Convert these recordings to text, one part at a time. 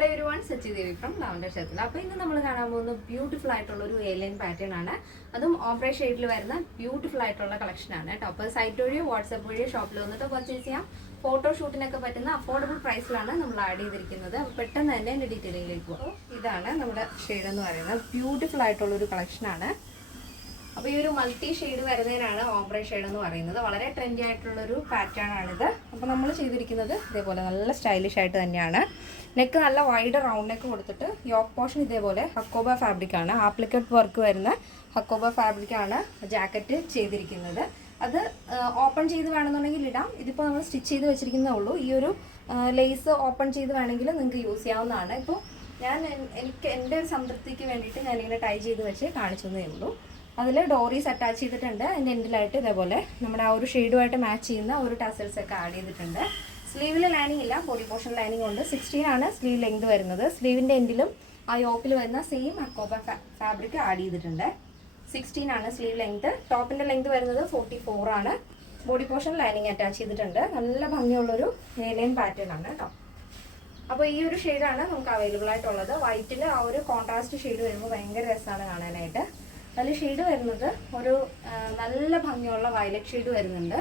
Hello everyone, Sachi Devi from Lavender Shathil. അപ്പോൾ ഇന്ന് നമ്മൾ കാണാൻ പോകുന്ന ബ്യൂട്ടിഫുൾ ആയിട്ടുള്ള ഒരു എലൈൻ പാറ്റേൺ ആണ്. അതും ഓംബ്രെ ഷെയ്ഡിൽ വരുന്ന ബ്യൂട്ടിഫുൾ ആയിട്ടുള്ള കളക്ഷൻ ആണ് കേട്ടോ. അപ്പോൾ സൈറ്റ് വഴിയോ വാട്സാപ്പ് വഴിയോ ഷോപ്പിൽ വന്നിട്ട് പർച്ചേസ് ചെയ്യാം. ഫോട്ടോഷൂട്ടിനൊക്കെ പറ്റുന്ന അഫോർഡബിൾ പ്രൈസിലാണ് നമ്മൾ ആഡ് ചെയ്തിരിക്കുന്നത്. അപ്പോൾ പെട്ടെന്ന് തന്നെ എൻ്റെ ഡീറ്റെയിലിംഗിലേക്ക് പോകും. ഇതാണ് നമ്മുടെ ഷെയ്ഡ് എന്ന് പറയുന്നത്. ബ്യൂട്ടിഫുൾ ആയിട്ടുള്ള ഒരു കളക്ഷൻ ആണ്. അപ്പോൾ ഈ ഒരു മൾട്ടി ഷെയ്ഡ് വരുന്നതിനാണ് ഓംബ്രെ ഷെയ്ഡ് എന്ന് പറയുന്നത്. വളരെ ട്രെൻഡി ആയിട്ടുള്ളൊരു പാറ്റേൺ ആണിത്. അപ്പോൾ നമ്മൾ ചെയ്തിരിക്കുന്നത് ഇതേപോലെ നല്ല സ്റ്റൈലിഷ് ആയിട്ട് തന്നെയാണ്. നെക്ക് നല്ല വൈഡ് റൗണ്ട് നെക്ക് കൊടുത്തിട്ട് യോക്ക് പോർഷൻ ഇതേപോലെ ഹക്കോബ ഫാബ്രിക് ആണ്. ആപ്ലിക്കേറ്റ് വർക്ക് വരുന്ന ഹക്കോബ ഫാബ്രിക് ആണ് ജാക്കറ്റ് ചെയ്തിരിക്കുന്നത്. അത് ഓപ്പൺ ചെയ്ത് വേണമെന്നുണ്ടെങ്കിൽ ഇടാം. ഇതിപ്പോൾ നമ്മൾ സ്റ്റിച്ച് ചെയ്ത് വെച്ചിരിക്കുന്നേ ഉള്ളൂ. ഈ ഒരു ലേസ് ഓപ്പൺ ചെയ്ത് വേണമെങ്കിൽ നിങ്ങൾക്ക് യൂസ് ചെയ്യാവുന്നതാണ്. ഇപ്പോൾ എൻ്റെ ഒരു സംതൃപ്തിക്ക് വേണ്ടിയിട്ട് ഞാനിങ്ങനെ ടൈ ചെയ്ത് വെച്ച് കാണിച്ചതേ ഉള്ളൂ. അതിൽ ഡോറീസ് അറ്റാച്ച് ചെയ്തിട്ടുണ്ട്. അതിൻ്റെ എൻഡിലായിട്ട് ഇതേപോലെ നമ്മുടെ ആ ഒരു ഷെയ്ഡുമായിട്ട് മാച്ച് ചെയ്യുന്ന ഒരു ടസൽസ് ഒക്കെ ആഡ് ചെയ്തിട്ടുണ്ട്. സ്ലീവിൽ ലൈനിങ് ഇല്ല, ബോഡി പോർഷൻ ലൈനിങ് ഉണ്ട്. 16 ആണ് സ്ലീവ് ലെങ്ത് വരുന്നത്. സ്ലീവിൻ്റെ എൻഡിലും ആ യോക്കിൽ വരുന്ന സെയിം അക്കോബ ഫാബ്രിക് ആഡ് ചെയ്തിട്ടുണ്ട്. 16 ആണ് സ്ലീവ് ലെങ്ത്. ടോപ്പിൻ്റെ ലെങ്ത് വരുന്നത് 44 ആണ്. ബോഡി പോർഷൻ ലൈനിങ് അറ്റാച്ച് ചെയ്തിട്ടുണ്ട്. നല്ല ഭംഗിയുള്ളൊരു എലൈൻ പാറ്റേൺ ആണ് കേട്ടോ. അപ്പോൾ ഈ ഒരു ഷെയ്ഡാണ് നമുക്ക് അവൈലബിൾ ആയിട്ടുള്ളത്. വൈറ്റിൽ ആ ഒരു കോൺട്രാസ്റ്റ് ഷെയ്ഡ് വരുമ്പോൾ ഭയങ്കര രസമാണ് കാണാനായിട്ട്. അതിൽ ഷെയ്ഡ് വരുന്നത് ഒരു നല്ല ഭംഗിയുള്ള വയലറ്റ് ഷെയ്ഡ് വരുന്നുണ്ട്.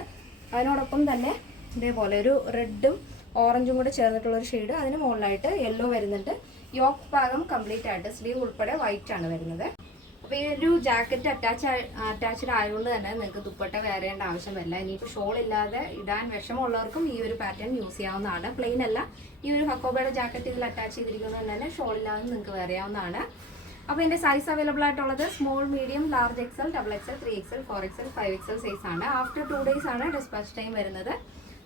അതിനോടൊപ്പം തന്നെ ഇതേപോലെ ഒരു റെഡും ഓറഞ്ചും കൂടെ ചേർന്നിട്ടുള്ളൊരു ഷെയ്ഡ്. അതിന് മുകളിലായിട്ട് യെല്ലോ വരുന്നുണ്ട്. യോക്ക് ഭാഗം കംപ്ലീറ്റ് ആയിട്ട് സ്ലീവ് ഉൾപ്പെടെ വൈറ്റ് ആണ് വരുന്നത്. അപ്പോൾ ഈ ഒരു ജാക്കറ്റ് അറ്റാച്ച്ഡ് ആയതുകൊണ്ട് തന്നെ നിങ്ങൾക്ക് ദുപ്പട്ട വെയർ ചെയ്യേണ്ട ആവശ്യം വരില്ല. ഇനിയിപ്പോൾ ഷോൾ ഇല്ലാതെ ഇടാൻ വിഷമമുള്ളവർക്കും ഈ ഒരു പാറ്റേൺ യൂസ് ചെയ്യാവുന്നതാണ്. പ്ലെയിൻ അല്ല, ഈ ഒരു ഹക്കോബയുടെ ജാക്കറ്റ് ഇതിൽ അറ്റാച്ച് ചെയ്തിരിക്കുന്നത് തന്നെ ഷോൾ ഇല്ലാതെ നിങ്ങൾക്ക് വെയർ ചെയ്യാവുന്നതാണ്. അപ്പോൾ എൻ്റെ സൈസ് അവൈലബിൾ ആയിട്ടുള്ളത് small, medium, large XL, double XL, 3XL, 4XL, 5XL size ആണ്. ആഫ്റ്റർ 2 days ആണ് ഡിസ്പാച്ച് ടൈം വരുന്നത്.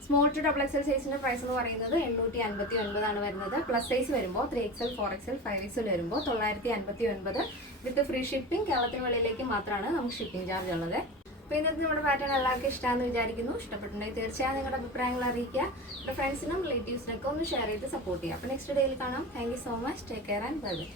സ്മോൾ ടു ഡബിൾ എക്സൽ സൈസിൻ്റെ പ്രൈസ് എന്ന് പറയുന്നത് 859 ആണ് വരുന്നത്. പ്ലസ് സൈസ് വരുമ്പോൾ 3XL, 4XL, 5XL വരുമ്പോൾ 959 വിത്ത് ഫ്രീ ഷിപ്പിംഗ്. കേരളത്തിന് വെളിയിലേക്ക് മാത്രമാണ് നമുക്ക് ഷിപ്പിംഗ് ചാർജ് ഉള്ളത്. അപ്പോൾ ഇന്നത്തെ നമ്മുടെ പാറ്റേൺ എല്ലാവർക്കും ഇഷ്ടമാണെന്ന് വിചാരിക്കുന്നു. ഇഷ്ടപ്പെട്ടുണ്ടെങ്കിൽ തീർച്ചയായും നിങ്ങളുടെ അഭിപ്രായങ്ങൾ അറിയിക്കുക. എൻ്റെ ഫ്രണ്ട്സിനും റിലേറ്റീവ്സിനൊക്കെ ഒന്ന് ഷെയർ ചെയ്ത് സപ്പോർട്ട് ചെയ്യുക. അപ്പോൾ നെക്സ്റ്റ് ഡേയിൽ കാണാം. Thank you so much. Take care and bye bye.